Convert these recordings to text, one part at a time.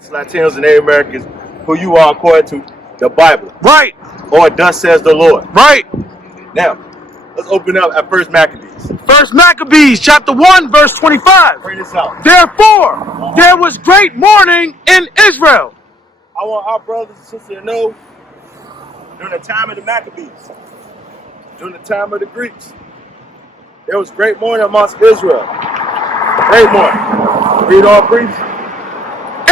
blacks, Latinos, and Native Americans who you are according to the Bible. Right. Or thus says the Lord. Right. Now, let's open up at 1 Maccabees. 1 Maccabees, chapter 1, verse 25. Bring this out. Therefore, there was great mourning in Israel. I want our brothers and sisters to know, during the time of the Maccabees, during the time of the Greeks, there was great mourning amongst Israel. Great mourning. Read on, priest.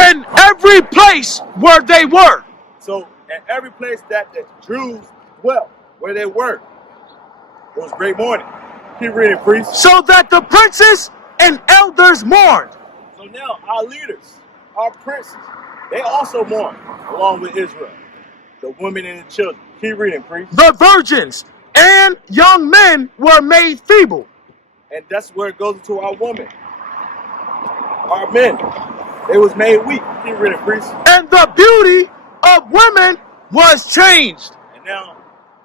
In every place where they were. So, in every place that the Jews dwelt, where they were, there was great mourning. Keep reading, priest. So that the princes and elders mourned. So now, our leaders, our princes, they also mourn along with Israel. The women and the children. Keep reading, priest. The virgins and young men were made feeble. And that's where it goes into our women. Our men, they was made weak. Keep reading, priest. And the beauty of women was changed. And now,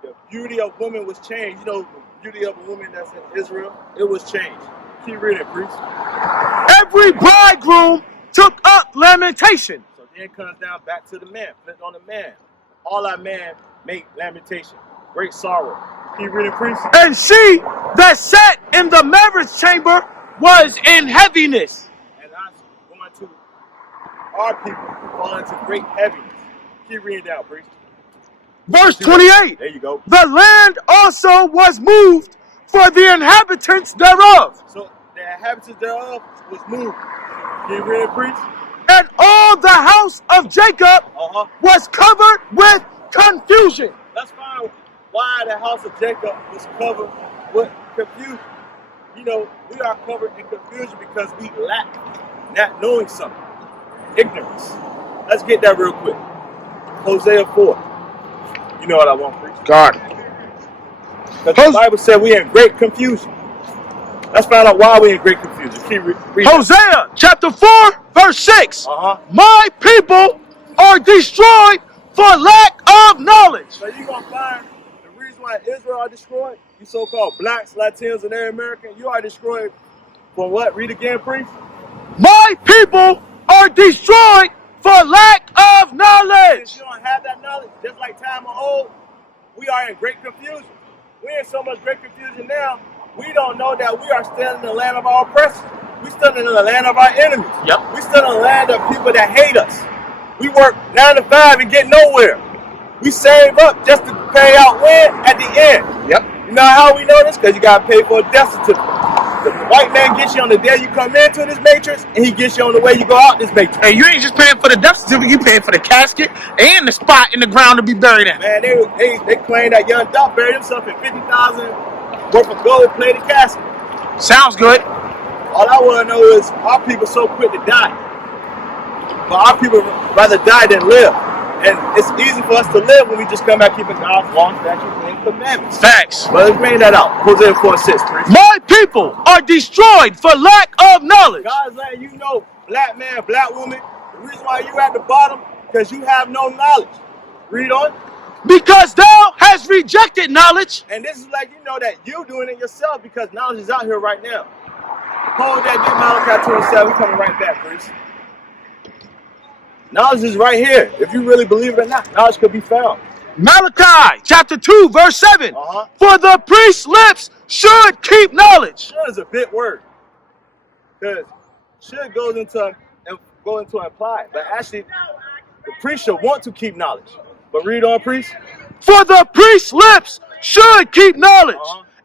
the beauty of women was changed. You know, the beauty of a woman that's in Israel, it was changed. Keep reading, priest. Every bridegroom took up lamentation. So then it comes down back to the man. Flip on the man. All our men make lamentation. Great sorrow. Keep reading, priest. And she that sat in the marriage chamber was in heaviness. And that's going to our people fall into great heaviness. Keep reading down, priest. Verse 28. There you go. The land also was moved for the inhabitants thereof. So the inhabitants thereof was moved. Keep reading, priest. And all the house of Jacob was covered with confusion. Let's find why the house of Jacob was covered with confusion. You know, we are covered in confusion because we lack not knowing something. Ignorance. Let's get that real quick. Hosea 4. You know what I want, priest? God. Because the Bible said we in great confusion. Let's find out why we in great confusion. Keep reading. Hosea chapter 4, verse 6. My people are destroyed for lack of knowledge. So you're going to find the reason why Israel are destroyed, you so-called blacks, Latinos, and Native Americans, you are destroyed for what? Read again, priest. My people are destroyed for lack of knowledge. If you don't have that knowledge, just like time of old, we are in great confusion. We're in so much great confusion now, we don't know that we are still in the land of our oppressors. We still in the land of our enemies. Yep. We still in the land of people that hate us. We work 9 to 5 and get nowhere. We save up just to pay out when? At the end. Yep. You know how we know this? Because you got to pay for a death certificate. The white man gets you on the day you come into this matrix, and he gets you on the way you go out this matrix. And you ain't just paying for the death certificate, you paying for the casket and the spot in the ground to be buried in. Man, they claim that young Doc buried himself in $50,000 worth of gold-plated casket. Sounds good. All I want to know is, our people so quick to die. But our people rather die than live. And it's easy for us to live when we just come back keeping God's law, statutes, and commandments. Facts. But let's bring that out. Hosea 4:6, please. My people are destroyed for lack of knowledge. God's letting you know, black man, black woman, the reason why you're at the bottom, because you have no knowledge. Read on. Because thou hast rejected knowledge. And this is like, you know that you're doing it yourself because knowledge is out here right now. Hold that, get Malachi 2:7. We're coming right back, please. Knowledge is right here. If you really believe it or not, knowledge could be found. Malachi chapter 2 verse 7. For the priest's lips should keep knowledge. Should is a big word. Because should goes into imply. But actually, the priest should want to keep knowledge. But read on, priest. For the priest's lips should keep knowledge.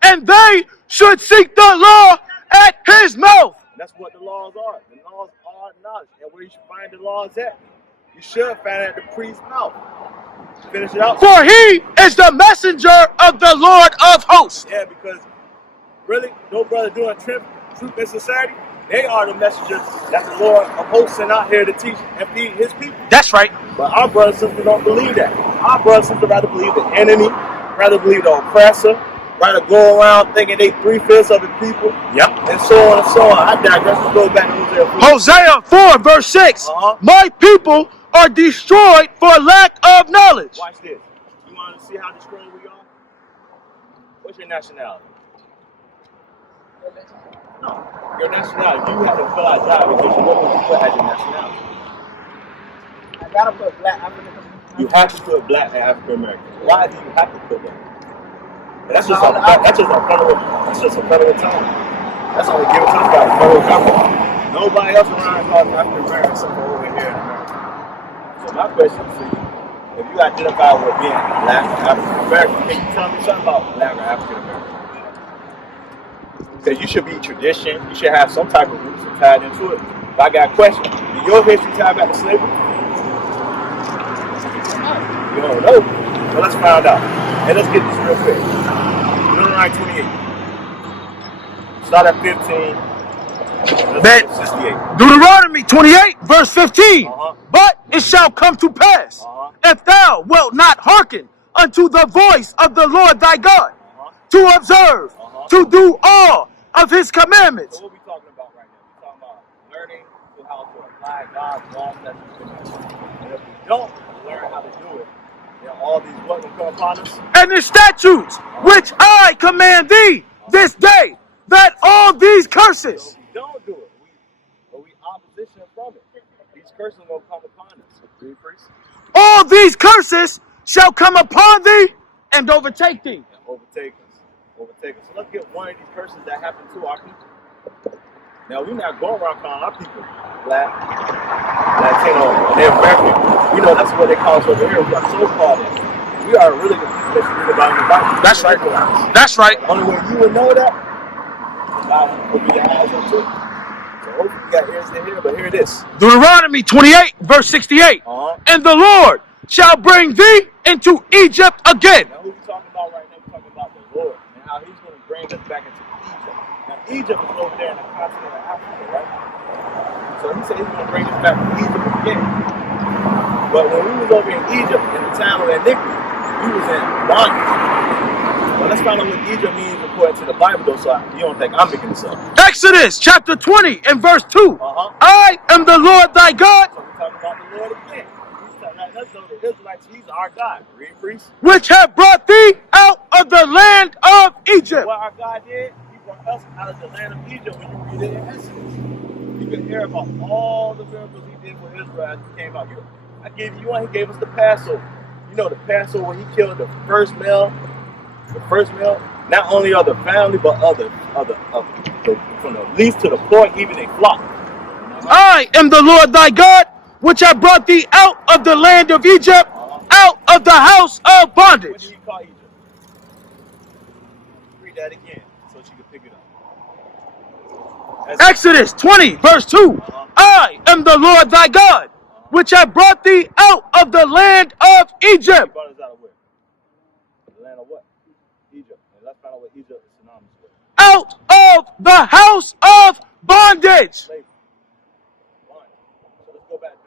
And they should seek the law at his mouth. That's what the laws are. The laws are knowledge. And where you should find the laws at, you should find it at the priest's mouth. Finish it out. For he is the messenger of the Lord of hosts. Yeah, because really, no brother doing truth and sincerity, they are the messengers that the Lord of hosts sent out here to teach and feed his people. That's right. But our brothers and sisters don't believe that. Our brothers and sisters rather believe the enemy, rather believe the oppressor, rather go around thinking they 3/5 of the people. Yep. And so on and so on. I digress. Let's go back to Hosea 4 verse 6. My people are destroyed for lack of knowledge. Watch this. You want to see how destroyed we are? What's your nationality? No. Your nationality. You have to fill out a job because you know what you put as your nationality. gotta put black African American. You have to put black and African American. Why do you have to put that? That's just a federal term. That's only given to us by the federal government. Nobody else around calls African American except for over here in America. So my question is, if you identify with being black or African American, can you tell me something about black or African American? Because you should be tradition, you should have some type of roots tied into it. But I got a question. Did your history tie back to slavery? You don't know. Well, let's find out. And let's get this real quick. Deuteronomy 28. Start at 15. Deuteronomy 28, verse 15. But it shall come to pass, if thou wilt not hearken unto the voice of the Lord thy God, to observe, to do all of his commandments. So what are we talking about right now? We're talking about learning how to apply God's laws that he's given us. And if we don't learn how to do it, then all these what will come upon us? And the statutes which I command thee this day, that all these curses. So if we don't do it, we opposition from it. These curses will come upon us. Agree, priest? All these curses shall come upon thee and overtake thee. And overtake us. Overtake us. So let's get one of these curses that happened to our people. Now, we're not going around calling our people black, Latino, and they're American. You know, that's what they call us over here. We are so-called it. We are really the people that you read about in the Bible. That's right. That's right. The only way you would know that, God will open your eyes up to it. So hopefully you got ears to hear, but here it is. Deuteronomy 28, verse 68. And the Lord shall bring thee into Egypt again. Now, who we talking about right now? We're talking about the Lord and how he's going to bring us back into Egypt. Now, Egypt is over there in the continent of Africa, right? So he said he's going to bring us back to Egypt again. But when we was over in Egypt in the time of iniquity, we was in bondage. Well, let's find out what Egypt means according to the Bible, though, so you don't think I'm making this up. Exodus chapter 20 and verse 2. I am the Lord thy God. So we're talking about the Lord again. He's telling us, the Israelites, he's our God. Read, priest. Which have brought thee out of the land of Egypt. What our God did, he brought us out of the land of Egypt when you read it in Exodus. You can hear about all the miracles he did for Israel as he came out. I gave you one, he gave us the Passover. You know, the Passover when he killed the first male, not only of the family, but from the least to the poor, even a flock. I am the Lord thy God, which have brought thee out of the land of Egypt, out of the house of bondage. What did he call Egypt? Read that again so she can pick it up. Exodus 20, verse 2. I am the Lord thy God, which have brought thee out of the land of Egypt. He brought us out of where? The land of what? Egypt. And let's find out what Egypt is synonymous with. Out of the house of bondage. Slavery. So let's go back to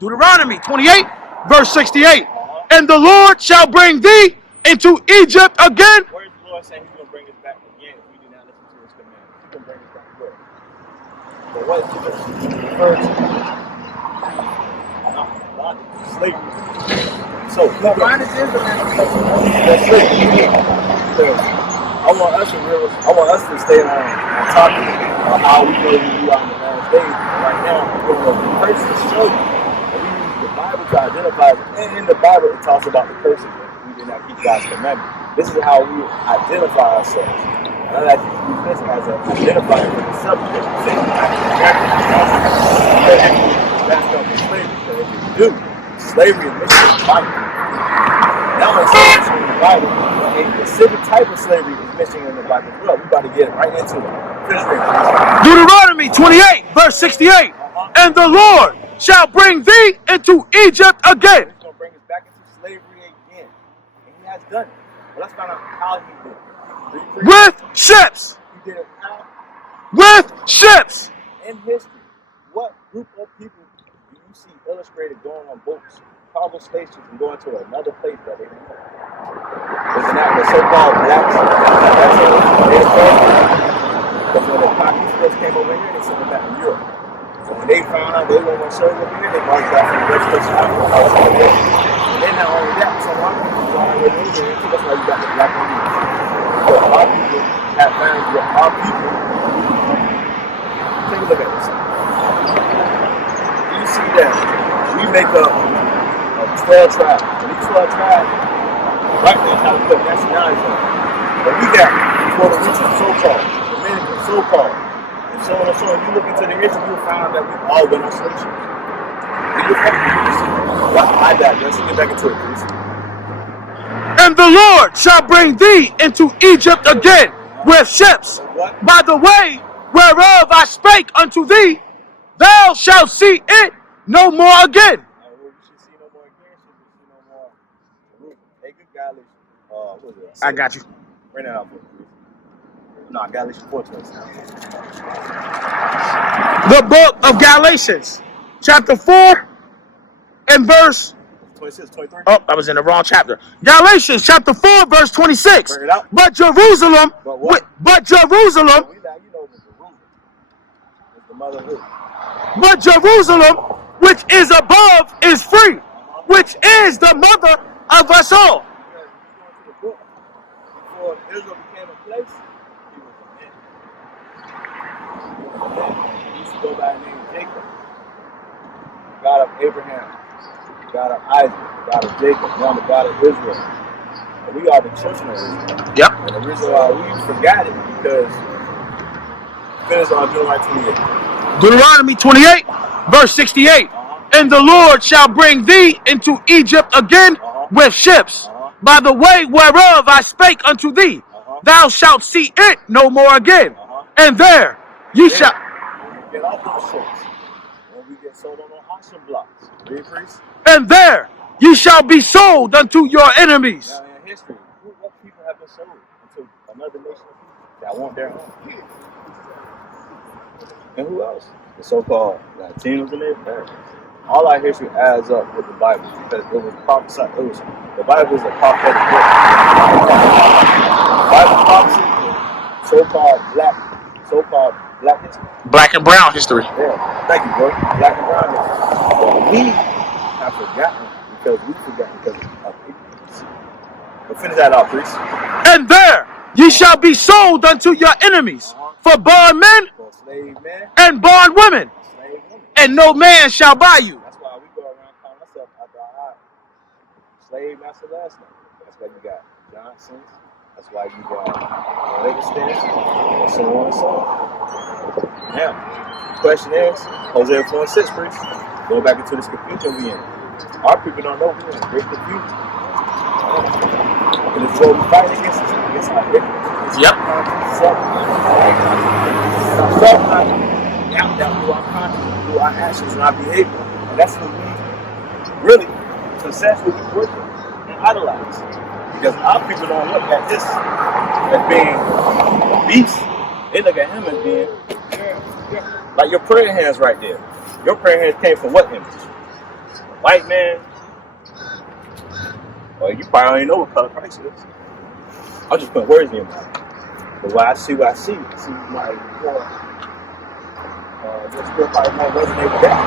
Deuteronomy 28, verse 68. And the Lord shall bring thee into Egypt again. Where is the Lord saying he's going to bring us back again if we do not listen to his commandments? He's going to bring us back where? But what is Egypt referred to? Slavery. So, bondage is the land of slavery. That's slavery. I want us to stay on topic of how we know who we are in the last days. Right now, we're going to first to show you that we use the Bible to identify it. And in the Bible, it talks about the curses that we did not keep God's commandment. This is how we identify ourselves. And I like to use this as an identifier for the subject. Say, back up to slavery. Because if you do, slavery is mentioned in the Bible. Now it's mentioned in the Bible. A specific type of slavery is mentioned in the Bible as well. We're about to get right into it. Deuteronomy 28, verse 68. And the Lord shall bring thee into Egypt again. He's going to bring us back into slavery again. And he has done it. But let's find out how he did it. With ships. He did it how? With ships. In history, what group of people do you see illustrated going on boats, cargo spaceships, and going to another place that they didn't know? Isn't that the so-called blacks? That's because when the conquistadors came over here, they sent them back to Europe. So when they found out they weren't going to serve over here, they marched back from the West Coast of Africa. And then not only that, some of our people were already over here, so that's why you got the black Indians. But our people have families with our people. Take a look at this. Do you see that we make up 12 tribes. And these 12 tribes, right now, trying to put nationalities on it. But we got Puerto Rican so-called, Dominican so-called, and so on and so on. You look into the history, you'll find that we've all been on slave ships. I digress. Get back into it, please. And the Lord shall bring thee into Egypt again with ships. By the way whereof I spake unto thee, thou shalt see it no more again. I got you. Bring that out for me. No, Galatians 4:26. The book of Galatians, chapter 4 and verse 26, 23. Oh, I was in the wrong chapter. Galatians chapter 4, verse 26. Bring it out. But Jerusalem, But Jerusalem which is above is free, which is the mother of us all. Before Israel became a place, he was a man. He used to go by the name of Jacob. God of Abraham, God of Isaac, God of Jacob, now the God of Israel. And we are the children of Israel. Yep. And the reason why we forgot it because finish on Deuteronomy 28, verse 68. And the Lord shall bring thee into Egypt again with ships, by the way whereof I spake unto thee. Thou shalt see it no more again. And there ye shall. Get off those ships. When we get sold on the auction blocks. Increase. And there ye shall be sold unto your enemies. Now in history, what people have been sold to another nation that want their own? And who else? The so-called Latinos and their parents. All our history adds up with the Bible because it was prophesied. The Bible is a prophetic book. Bible prophecy is so-called black history. Black and brown history. Yeah, thank you, bro. Black and brown history. But we have forgotten because of ignorance. But finish that out, please. And there ye shall be sold unto your enemies for bondmen and bondwomen, and no man shall buy you. That's why we go around calling ourselves after our eyes. Slave master last name. That's why you got Johnsons. That's why you got Livingston, and so on and so on. Now, the question is, Hosea 4:6, please. Go back into this confusion we in. Our people don't know we're in great confusion. And it's what we fight against our ignorance. Yep. Doubt through our conscience, through our actions and our behavior. And that's what we really successfully work with and idolize. Because our people don't look at this as being a beast. They look at him as being like your prayer hands right there. Your prayer hands came from what image? A white man? Well, you probably don't even know what color Christ is. I'm just putting words in your mouth. But what I see, I see my more. Just still probably more resonate with that.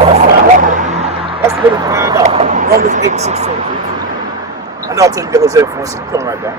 Let's find out. Let's really find out. Romans 8:16. I know I told you to get Hosea 4:6. Come right back.